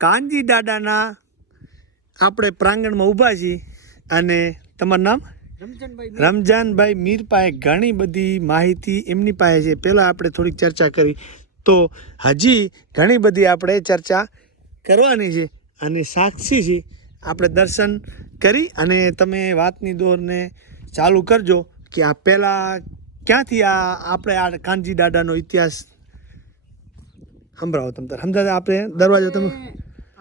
કાનજી દાદાના આપણે પ્રાંગણમાં ઊભા છીએ અને તમારું નામ રમજાનભાઈ રમજાનભાઈ મીર પાસે ઘણી બધી માહિતી એમની પાસે છે પહેલાં આપણે થોડીક ચર્ચા કરી તો હજી ઘણી બધી આપણે ચર્ચા કરવાની છે અને સાક્ષી છે આપણે દર્શન કરી અને તમે વાતની દોરને ચાલુ કરજો કે આ પહેલાં ક્યાંથી આ આપણે આ કાનજી દાદાનો ઇતિહાસ સંભળાવો તમે સમજાતા આપણે દરવાજો તમે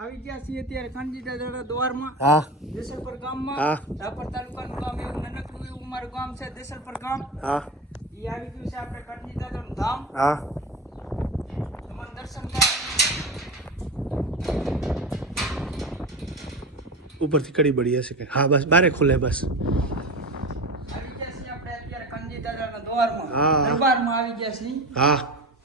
આવી ગયા છીએ અત્યારે કાનજી દાદા દ્વારમાં હા. દેસલપર ગામમાં હા. રાપર તાલુકાનું ગામ એવું નાનકડું એવું મારું ગામ છે દેસલપર ગામ. હા. એ આવી ગયું છે આપણે કાનજી દાદાનું ધામ. હા. તમારું દર્શન કરવા ઉપરથી કડી બળી હશે કે? હા બસ બારે ખુલે બસ. આવી ગયા છીએ આપણે અત્યારે કાનજી દાદાના દ્વારમાં. હા. દરબારમાં આવી ગયા છીએ. હા.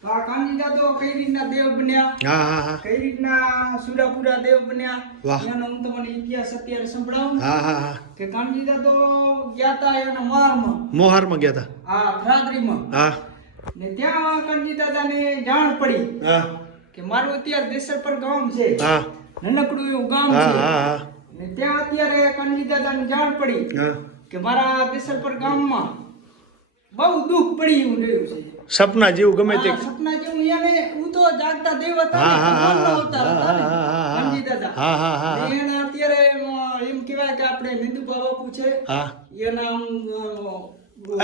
તો આ કાનજી દાદો કઈ રીતના દેવ બન્યા? હા હા હા. કઈ રીતના સુરાપુરા દેવ બન્યા? વાહ. એનો હું તમને ઇતિહાસ અત્યારે સંભળાવું હા હા હા. કે કાનજીદા તો ગયા હતા એના મારમાં મોહારમાં ગયા હતા આ થરાદરીમાં હા. ને ત્યાં જાણ પડી હા. કે મારું અત્યારે દેસરપર ગામ છે. હા. નાનકડું એવું ગામ છે. હા હા. ને ત્યાં અત્યારે જાણ પડી હા. કે મારા દેસરપર ગામમાં બહુ દુઃખ પડી એવું રહ્યું છે. સપના જેવું ગમે તે સપના જેવું એને હું તો જાગતા દેવ હતા હા, હા, હા, હા, એને અત્યારે એમ, કહેવાય કે આપણે નિંદુ બાપુ છે હા એના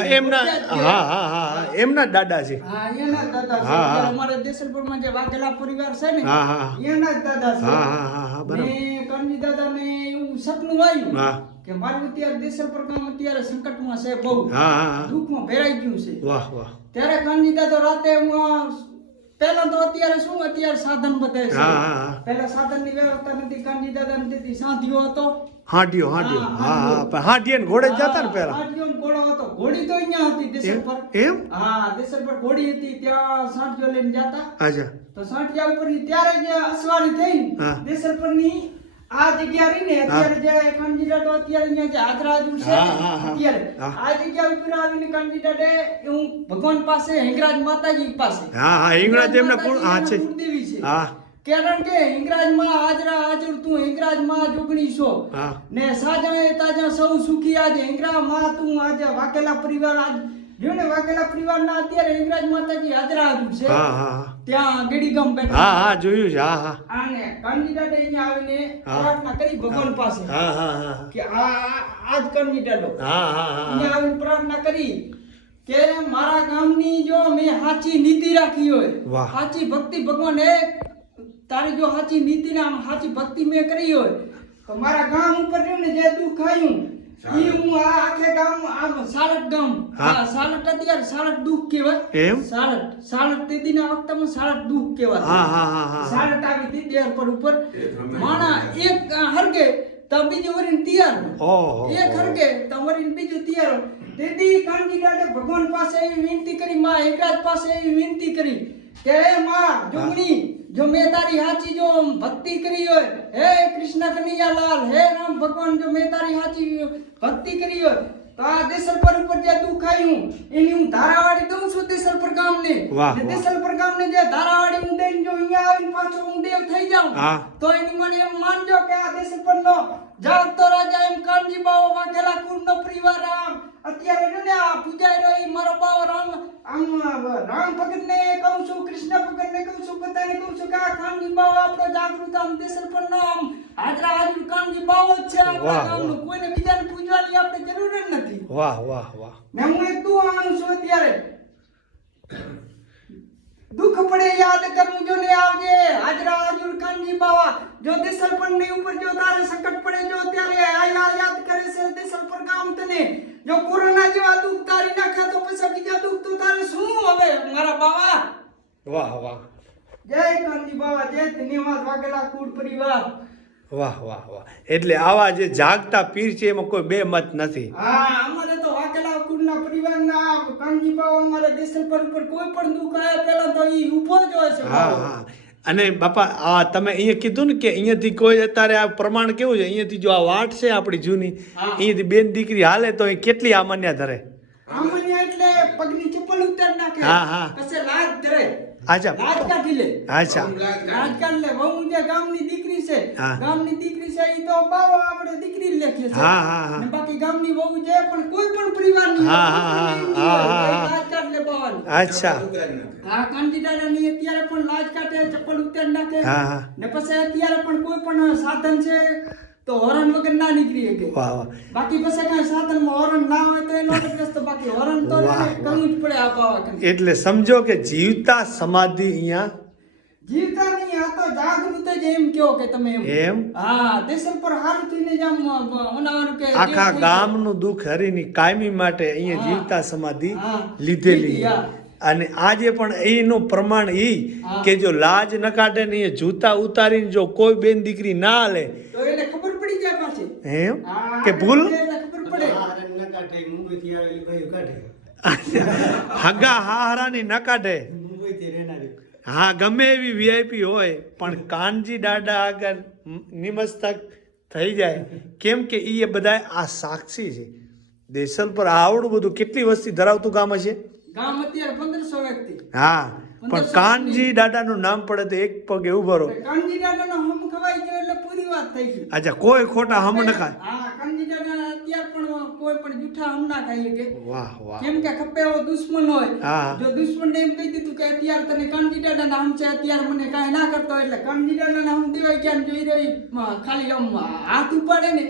એમના હા હા હા એમના દાદા છે હા એના દાદા છે અમારે દેસલપુરમાં જે વાઘેલા પરિવાર છે ને હા હા એના જ દાદા છે હા હા હા બરાબર ને દાદા ને એવું સપનું આવ્યું હા કે મારું અત્યારે દેસલપર કામ અત્યારે સંકટમાં છે બહુ. દુઃખમાં ભેરાઈ ગયું છે. વાહ વાહ. ત્યારે કાનજી દાદો રાતે હું પહેલા તો અત્યારે શું અત્યારે સાધન બધે છે. પહેલા સાધનની વ્યવસ્થા નથી કાનજી દાદા નથી સાંધિયો હતો. હાંડિયો હાંડિયો હા, હા પણ હાંડિયે ને ઘોડે જતા ને પેલા સાંધિયો ને ઘોડો હતો. ઘોડી તો અહીંયા હતી દેસર પર. એમ? હા દેસર પર ઘોડી હતી ત્યાં સાંઠિયો લઈને જતા. અચ્છા. તો સાંઠિયા ઉપર ત્યારે જે અસવારી થઈ. દેસર પર પરની આ જગ્યા રહી ને અત્યારે જે કાનજી અત્યારે અહીંયા જે હાજરાજુ છે. અત્યારે. આ જગ્યા ઉપર આવીને કાનજી એ હું ભગવાન પાસે હિંગરાજ માતાજી પાસે. હા હા હિંગરાજ એમના કુળ હા છે. દેવી છે. હા. કારણ કે હિંગરાજમાં હાજરા હાજર તું હિંગરાજમાં જોગણી છો ને સાજા તાજા સૌ સુખી આજે. હિંગરા માં તું આજે વાકેલા પરિવાર આજ ને પરિવાર પરિવારના અત્યારે હિંગરાજ માતાજી હાજરા છે હા હા ત્યાં ગેડીગામ બેઠા હા હા જોયું છે હા હા. આને કાનજીદાદે અહીંયા આવીને પ્રાર્થના કરી ભગવાન પાસે હા હા હા કે આ આજ જ હા હા હા. અહીંયા આવીને પ્રાર્થના કરી કે મારા ગામની જો મેં સાચી નીતિ રાખી હોય સાચી ભક્તિ ભગવાન એક તારી જો સાચી નીતિ ને આમ સાચી ભક્તિ મેં કરી હોય તો મારા ગામ ઉપર રહ્યું ને જે દુઃખ આવ્યું ઈ હું આ આખે ગામ આમ સાલટ ગામ. હા. હા સાલટ અત્યારે સાલટ દુઃખ કહેવાય. એમ સાલટ. સાલટ તે દીના વખતમાં સાલટ દુઃખ કહેવાય. હા હા હા હા. સાલટ આવી હતી દેર પર ઉપર માણા એક હરગે તો બીજું વરીને તૈયાર ઓહો. એક હરગે તો વરીને બીજું તૈયાર તેથી કાનજી ભગવાન પાસે એવી વિનંતી કરી માં એકાદ પાસે એવી વિનંતી કરી. કે માં જોગણી જો મેં તારી હાચી જો ભક્તિ કરી હોય હે કૃષ્ણ કનૈયા લાલ હે રામ ભગવાન જો મેં તારી હાચી ભક્તિ કરી હોય તો આ દેસલપર ઉપર જે દુઃખ આવ્યું એની હું ધારાવાળી દઉં છું દેસલપર ગામને વાહ, ને વાહ. દેસલપર ગામને જે ધારાવાળી હા. તો એની મને એમ માનજો કે આ દેસલપર નો જાણતો રાજા એમ કાનજી બાવો વાઘેલા કુંડ પરિવાર રામ અત્યારે ને આ પૂજાઈ રહી મારો બાવ રામ આમ રામ ભગત ને કહું છું કૃષ્ણ ભગત ને કહું છું બધાને કહું છું કે આ કાનજી બાવો આપણો જાગૃત આમ દેસલપર નો આમ. હાજરા હાજર કાનજી બાવો છે આપણા ગામનો. કોઈને બીજાને પૂજવાની આપણે જરૂર જ નથી. વાહ વાહ વાહ. ને હું એક તું આમ છું અત્યારે. દુઃખ પડે યાદ કરવું જો ને આવજે. હાજરા હાજર કાનજી બાવા. જો દેસલ પરની ઉપર જો તારે સંકટ પડે જો ત્યારે આયા યાદ કરે છે દેસલ પર કામ તને. જો કોરોના જેવા દુઃખ તારી નાખે તો પછી બીજા દુખ તો તારે શું? હવે મારા બાવા. વાહ વાહ. જય કાનજી બાવા જય ધન્યવાદ વાઘેલા કુળ પરિવાર. વાહ વાહ વાહ. એટલે આવા જે જાગતા પીર છે એમાં કોઈ બે મત નથી. હા અમારે કુળના પરિવારના કાનજી બાવા મારા પર ઉપર કોઈ પણ દુઃખ આવે પેલા તો એ ઊભો જ હોય છે હા હા. અને બાપા આ તમે અહીંયા કીધું ને કે અહીંયાથી કોઈ અત્યારે આ પ્રમાણ કેવું છે? અહીંયાથી જો આ વાટ છે આપણી જૂની. અહીંયાથી બેન દીકરી હાલે તો એ કેટલી આમાન્ય ધરે? આમાન્ય એટલે પગની ચપ્પલ ઉતારી નાખે. હા, હા. પછી લાજ ધરે અચ્છા લાજ કાઢી લે. અચ્છા લાજ કાઢી. લે. વહુ જે ગામની દીકરી છે ગામની દીકરી છે ઈ તો બાવો આપણે દીકરી જ છે. હા, હા, હા. બાકી ગામની વહુ છે પણ કોઈ પણ પરિવારની હા, હા, હા, હા, હોય. હા, કોઈ હા. લાજ કાઢ લે બાવાની. અચ્છા હા કાનજી અત્યારે પણ લાજ કાઢે ચપ્પલ ઉતારી નાખે. હા હા. ને પછી અત્યારે પણ કોઈ પણ સાધન છે તો હોરન વગર ના નીકળી શકે. વાહ વાહ. બાકી પછી કાંઈ સાધનમાં હોરન ના હોય તો એનો રસ્તો બાકી. હોરન તો કરવું જ પડે આ બાવા એટલે સમજો કે જીવતા સમાધિ અહીંયા જીવતા નહીં આ તો જાગૃત જ એમ કયો કે તમે એમ. હા દેશલ પર હારું થઈને જ આમ ઓનાવાનું કે આખા ગામનું દુઃખ હરીની કાયમી માટે અહીંયા જીવતા સમાધિ લીધેલી અને આજે પણ એનું પ્રમાણ એ કે જો લાજ ન કાઢે ને એ જૂતા ઉતારીને જો કોઈ બેન દીકરી ના લે તો એને ખબર પડી જાય પાછી એમ કે ભૂલ? હગા હાહરાની ન કાઢે. હા ગમે એવી વીઆઈપી હોય પણ કાનજી દાડા આગળ નિમસ્તક થઈ જાય. કેમ કે એ બધા આ સાક્ષી છે. દેસલ પર આવડું બધું કેટલી વસ્તી ધરાવતું ગામ હશે? ગામ અત્યારે પંદરસો વ્યક્તિ. હા પણ કાનજી દાદાનું નામ પડે તો એક પગે એવું ભરો કાનજી દાદાનો હમ ખવાઈ ગયો એટલે પૂરી વાત થઈ ગઈ અચ્છા કોઈ ખોટા હમ ન ખાય હા કાનજી દાદા પણ કોઈ પણ જૂઠા હમ ના ખાઈ શકે વાહ વાહ. કેમ કે ખપે દુશ્મન હોય જો દુશ્મન એમ કહી દીધું કે અત્યારે તને કાનજીડા નામ છે અત્યારે મને કાંઈ ના કરતો એટલે કાનજીડા નામ દેવાય ક્યાં જોઈ રહી ખાલી આમ હાથ ઉપાડે ને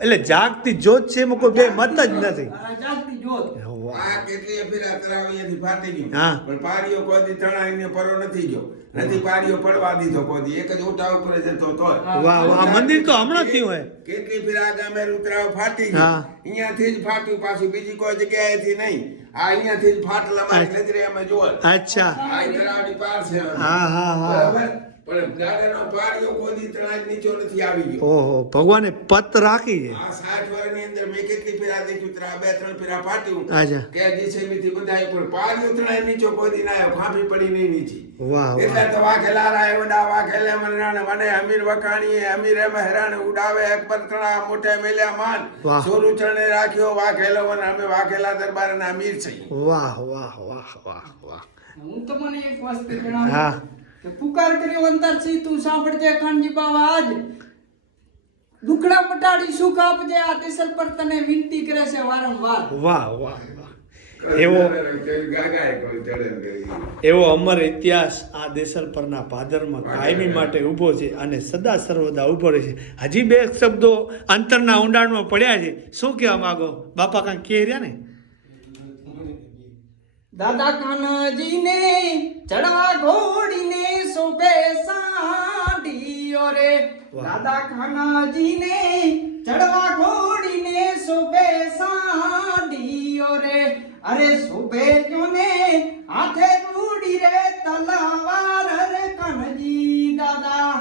એટલે જાગતી જોત છે એમાં કોઈ બે મત જ નથી. જાગતી જોત. વાહ આ કેટલીય ફેરા તરાવ અહીંયાથી ફાટી પણ પારીઓ કોઈ તણાઈને પરો નથી ગયો. નથી પારીઓ પડવા દીધો કોઈ એક જ ઊંટા ઉપર જતો તોય. વાહ વાહ. મંદિર તો હમણાં થયું હોય કેટલી ફેરા ગામે ઉતરાવ ફાટી. અહીંયાથી જ ફાટ્યું પાછું બીજી કોઈ જગ્યાએથી નહીં. આ અહીંયાથી જ ફાટલ અમારી નજરે અમે જોવા. અચ્છા. આ તળાવની પાર છે. હા હા હા. બરાબર? પણ ગાડાનો પારીઓ કોઈ દી નીચો નથી આવી ગયો. ઓહો ભગવાને પત રાખી છે. આ સાઠ વર્ષની અંદર મેં કેટલી ફેરા દેખ્યું તરા બે ત્રણ ફેરા ફાટ્યું અચ્છા. કે જીસીબી બધાય પણ પારી ઉતરાય નીચો કોઈ દી ના આવ્યો ખાંભી પડી નહીં નીચી. વાહ એટલે તો વાઘેલા રાય ઉડા વાઘેલે મનરાણ મને અમીર વખાણીએ અમીરે મહેરાણ ઉડાવે અકબર તણા મોટે મેલ્યા માન. સોરું ચરણે રાખ્યો વાઘેલો અમે વાઘેલા દરબારના અમીર છીએ. વાહ વાહ વાહ વાહ વાહ. હું તમને એક વસ્તુ જણાવું. હા. પુકાર કર્યો અંતરથી તું સાંભળજે કાનજી બાવા આજ. દુખડા મટાડી સુખ આપજે આ દેશલ પર તને વિનંતી કરે છે વારંવાર. વાહ વાહ વાહ. એવો એવો અમર ઇતિહાસ આ દેસલ પરના ભાદરમાં કાયમી માટે ઊભો છે અને સદા સર્વદા ઊભો રહે છે. હજી બે શબ્દો અંતરના ઊંડાણમાં પડ્યા છે. શું કહેવા માગો? બાપા કાંઈ કહે રહ્યા ને? દાદા કાનજીને ચડવા ઘોડીને શોભે સાડીઓ રે. દાદા કાનજીને ચડવા ઘોડીને શોભે સાડીઓ રે. અરે શોભે જોને હાથે રૂડી રે તલવાર રે કાનજી દાદા.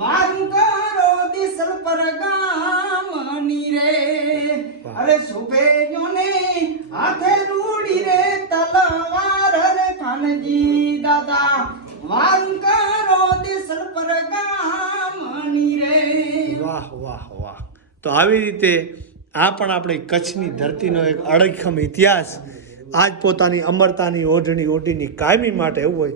વારું કરો દિસલ પર ગામની રે. અરે શોભે વાહ વાહ વાહ. તો આવી રીતે આ પણ આપણી કચ્છની ધરતીનો એક અડખમ ઇતિહાસ, આજ પોતાની અમરતાની ઓઢણી ઓઢીની કાયમી માટે એવું હોય.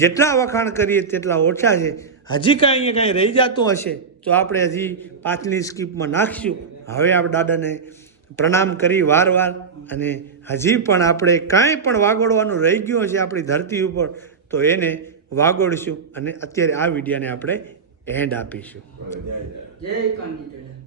જેટલા વખાણ કરીએ તેટલા ઓછા છે. હજી કાંઈ અહીંયા કાંઈ રહી જતું હશે, તો આપણે હજી પાછલી સ્કીપમાં નાખશું. હવે આપણે દાદાને પ્રણામ કરી વાર વાર અને હજી પણ આપણે કાંઈ પણ વાગોડવાનું રહી ગયું હશે આપણી ધરતી ઉપર, તો એને વાગોડશું અને અત્યારે આ વિડીયાને આપણે એન્ડ આપીશું. જય દાદા